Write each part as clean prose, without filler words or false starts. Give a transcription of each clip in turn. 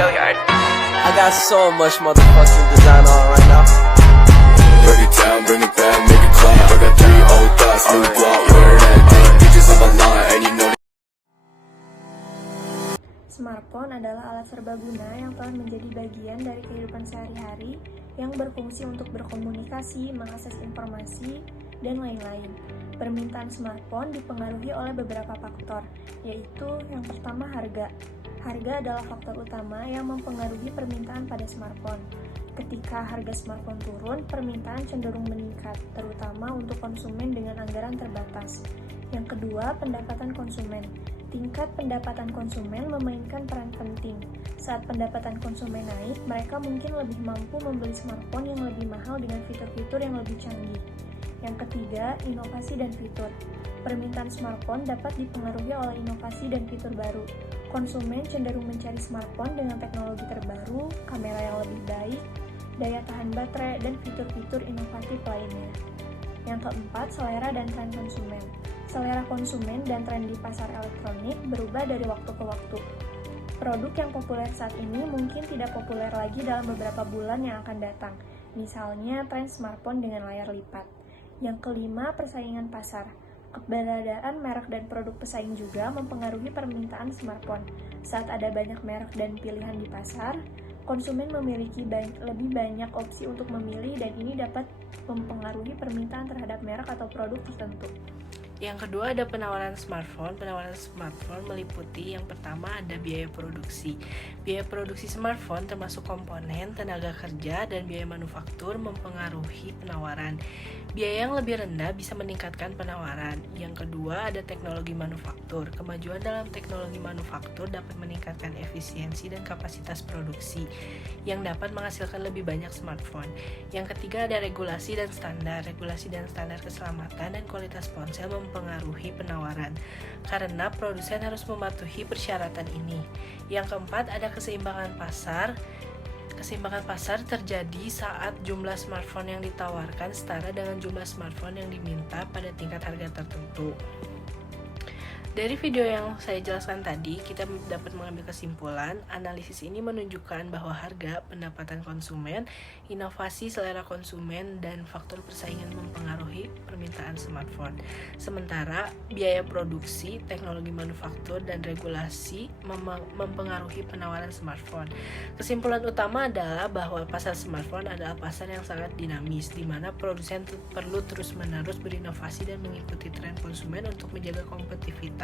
I got so much motherfucking design on right now. Break it down, bring it back, make it clap. I got 3 old thoughts, new block, where that day. Bitches on my line, and you know. Smartphone adalah alat serbaguna yang telah menjadi bagian dari kehidupan sehari-hari yang berfungsi untuk berkomunikasi, mengakses informasi, dan lain-lain. Permintaan smartphone dipengaruhi oleh beberapa faktor, yaitu yang pertama harga. Harga adalah faktor utama yang mempengaruhi permintaan pada smartphone. Ketika harga smartphone turun, permintaan cenderung meningkat, terutama untuk konsumen dengan anggaran terbatas. Yang kedua, pendapatan konsumen. Tingkat pendapatan konsumen memainkan peran penting. Saat pendapatan konsumen naik, mereka mungkin lebih mampu membeli smartphone yang lebih mahal dengan fitur-fitur yang lebih canggih. Yang ketiga, inovasi dan fitur. Permintaan smartphone dapat dipengaruhi oleh inovasi dan fitur baru. Konsumen cenderung mencari smartphone dengan teknologi terbaru, kamera yang lebih baik, daya tahan baterai, dan fitur-fitur inovatif lainnya. Yang keempat, selera dan tren konsumen. Selera konsumen dan tren di pasar elektronik berubah dari waktu ke waktu. Produk yang populer saat ini mungkin tidak populer lagi dalam beberapa bulan yang akan datang. Misalnya, tren smartphone dengan layar lipat. Yang kelima, persaingan pasar. Keberadaan merek dan produk pesaing juga mempengaruhi permintaan smartphone. Saat ada banyak merek dan pilihan di pasar, konsumen memiliki lebih banyak opsi untuk memilih dan ini dapat mempengaruhi permintaan terhadap merek atau produk tertentu. Yang kedua ada penawaran smartphone. Penawaran smartphone meliputi yang pertama ada biaya produksi. Biaya produksi smartphone termasuk komponen, tenaga kerja, dan biaya manufaktur mempengaruhi penawaran. Biaya yang lebih rendah bisa meningkatkan penawaran. Yang kedua ada teknologi manufaktur. Kemajuan dalam teknologi manufaktur dapat meningkatkan efisiensi dan kapasitas produksi yang dapat menghasilkan lebih banyak smartphone. Yang ketiga ada regulasi dan standar. Regulasi dan standar keselamatan dan kualitas ponsel mempengaruhi penawaran karena produsen harus mematuhi persyaratan ini. Yang keempat ada keseimbangan pasar. Keseimbangan pasar terjadi saat jumlah smartphone yang ditawarkan setara dengan jumlah smartphone yang diminta pada tingkat harga tertentu. Dari video yang saya jelaskan tadi, kita dapat mengambil kesimpulan, analisis ini menunjukkan bahwa harga, pendapatan konsumen, inovasi selera konsumen, dan faktor persaingan mempengaruhi permintaan smartphone. Sementara, biaya produksi, teknologi manufaktur, dan regulasi mempengaruhi penawaran smartphone. Kesimpulan utama adalah bahwa pasar smartphone adalah pasar yang sangat dinamis, di mana produsen perlu terus-menerus berinovasi dan mengikuti tren konsumen untuk menjaga kompetitivitas.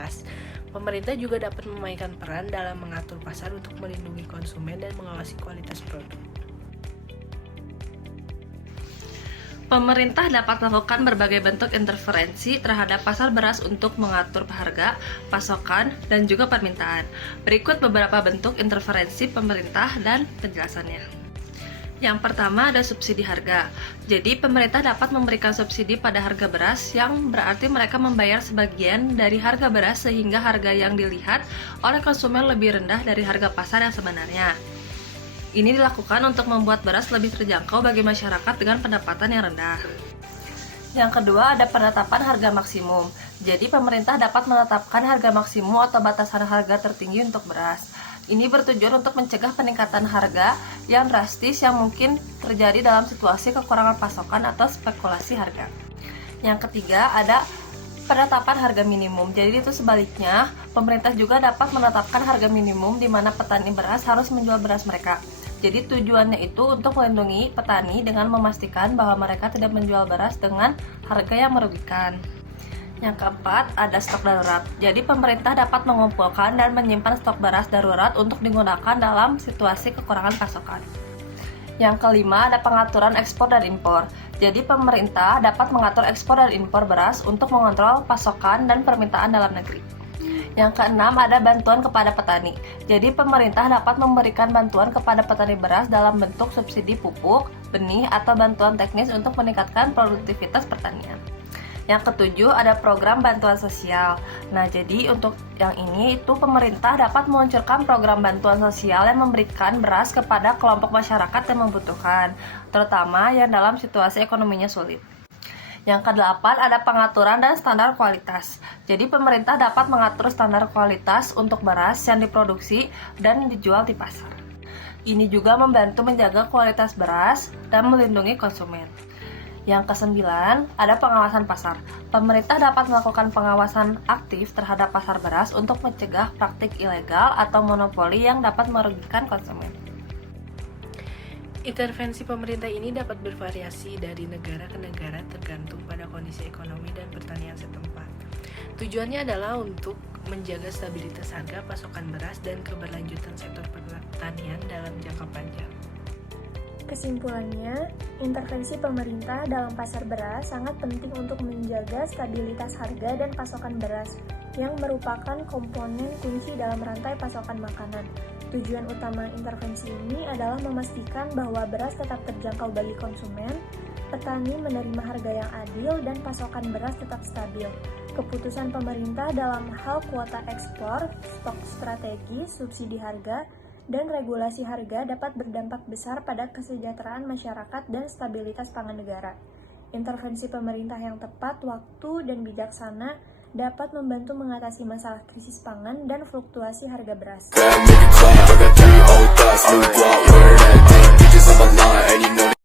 Pemerintah juga dapat memainkan peran dalam mengatur pasar untuk melindungi konsumen dan mengawasi kualitas produk. Pemerintah dapat melakukan berbagai bentuk interferensi terhadap pasar beras untuk mengatur harga, pasokan, dan juga permintaan. Berikut beberapa bentuk interferensi pemerintah dan penjelasannya. Yang pertama ada subsidi harga. Jadi pemerintah dapat memberikan subsidi pada harga beras yang berarti mereka membayar sebagian dari harga beras sehingga harga yang dilihat oleh konsumen lebih rendah dari harga pasar yang sebenarnya. Ini dilakukan untuk membuat beras lebih terjangkau bagi masyarakat dengan pendapatan yang rendah. Yang kedua ada penetapan harga maksimum. Jadi pemerintah dapat menetapkan harga maksimum atau batasan harga tertinggi untuk beras. Ini bertujuan untuk mencegah peningkatan harga yang drastis yang mungkin terjadi dalam situasi kekurangan pasokan atau spekulasi harga. Yang ketiga ada penetapan harga minimum. Jadi itu sebaliknya, pemerintah juga dapat menetapkan harga minimum di mana petani beras harus menjual beras mereka. Jadi tujuannya itu untuk melindungi petani dengan memastikan bahwa mereka tidak menjual beras dengan harga yang merugikan. Yang keempat, ada stok darurat. Jadi pemerintah dapat mengumpulkan dan menyimpan stok beras darurat untuk digunakan dalam situasi kekurangan pasokan. Yang kelima, ada pengaturan ekspor dan impor. Jadi pemerintah dapat mengatur ekspor dan impor beras untuk mengontrol pasokan dan permintaan dalam negeri. Yang keenam, ada bantuan kepada petani. Jadi pemerintah dapat memberikan bantuan kepada petani beras dalam bentuk subsidi pupuk, benih, atau bantuan teknis untuk meningkatkan produktivitas pertanian. Yang ketujuh ada program bantuan sosial. Nah, jadi untuk yang ini itu pemerintah dapat meluncurkan program bantuan sosial yang memberikan beras kepada kelompok masyarakat yang membutuhkan, terutama yang dalam situasi ekonominya sulit. Yang kedelapan ada pengaturan dan standar kualitas. Jadi pemerintah dapat mengatur standar kualitas untuk beras yang diproduksi dan dijual di pasar. Ini juga membantu menjaga kualitas beras dan melindungi konsumen. Yang kesembilan, ada pengawasan pasar. Pemerintah dapat melakukan pengawasan aktif terhadap pasar beras untuk mencegah praktik ilegal atau monopoli yang dapat merugikan konsumen. Intervensi pemerintah ini dapat bervariasi dari negara ke negara tergantung pada kondisi ekonomi dan pertanian setempat. Tujuannya adalah untuk menjaga stabilitas harga pasokan beras dan keberlanjutan sektor pertanian dalam jangka panjang. Kesimpulannya, intervensi pemerintah dalam pasar beras sangat penting untuk menjaga stabilitas harga dan pasokan beras, yang merupakan komponen kunci dalam rantai pasokan makanan. Tujuan utama intervensi ini adalah memastikan bahwa beras tetap terjangkau bagi konsumen, petani menerima harga yang adil, dan pasokan beras tetap stabil. Keputusan pemerintah dalam hal kuota ekspor, stok strategi, subsidi harga, dan regulasi harga dapat berdampak besar pada kesejahteraan masyarakat dan stabilitas pangan negara. Intervensi pemerintah yang tepat waktu dan bijaksana dapat membantu mengatasi masalah krisis pangan dan fluktuasi harga beras. Make it clap, I got 3 old thoughts, new guap, wearing that thing. Bitches on my line, and you know